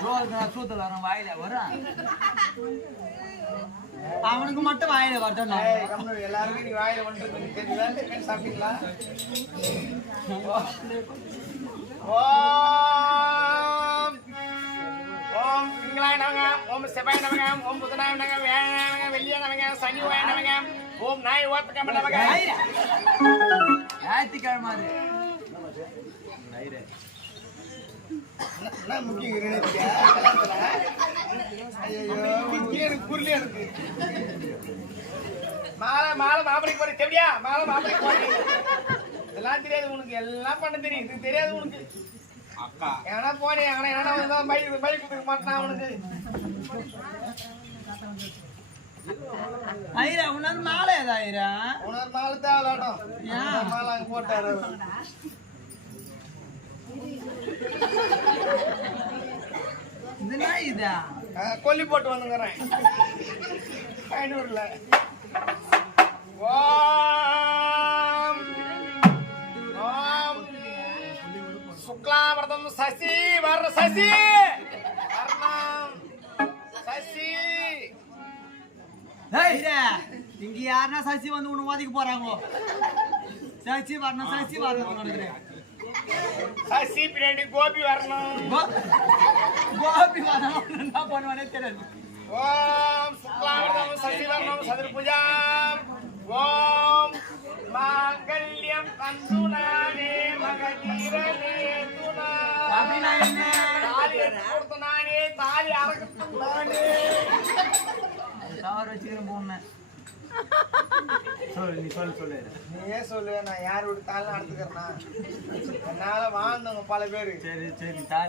சூத்துல வரும் வாயில வரும் அவனுக்கு மட்டும் வாயில வரட்டும் எல்லாருமே நீ வாயில வந்துட்டு சாப்பிட்டீங்களா ஓம் ஓம் திங்களாய நமக ஓம் செவ்வாய் நமக ஓம் புதனாய நமக வியாழனாய நமக வெள்ளியாய நமக சனிவாய நமக ஓம் நாய் ஓத்துக்கம்ம நமக ஞாயிற்றுக்கிழமை மாலை மாலை மாப்பிளைக்கு போற தெரியா மாலை மாப்பிளைக்கு போற இதெல்லாம் தெரியாது உனக்கு எல்லாம் பண்ண தெரியும் இது தெரியாது உனக்கு அக்கா ஏன்னா போனேன் ஆனா என்ன பைக் கொடுக்க மாட்டான் உனக்கு ஐரா உனது மாலை ஏதா ஐரா உனது மாலை தான் விளையாடும் மாலை அங்க போட்டாரு இதா கொல்லி போட்டு வந்துங்கிறேன் ஐநூறுல ஓம் ஓம் சுக்லாவர்தம் சசி வர்ற சசி வர்ணம் சசி இங்க யாருன்னா சசி வந்து உன்னை மோதிக்க போறாங்க சசி வரணும் சசி பின்னாடி கோபி வரணும் கோபி வரணும் என்ன பண்ணுவானே தெரியாது ஓம் சுக்லாவர்தம் சசி வர்ணம் சதுர்புஜாம் ஓம் மாங்கல்யம் தந்துனானே மகதீரனே துனா அப்படின்னா என்ன தாலி எடுத்துனானே தாலி அறக்கத்துனானே தவறு வச்சுக்கிறேன் போனேன் சொல்லு நீ சொல்லு நீயே சொல்லு நான் யார் விட்டு தாலும் நடத்துக்கிறேன்னா என்னால வாழ்ந்தவங்க பல பேரு சரி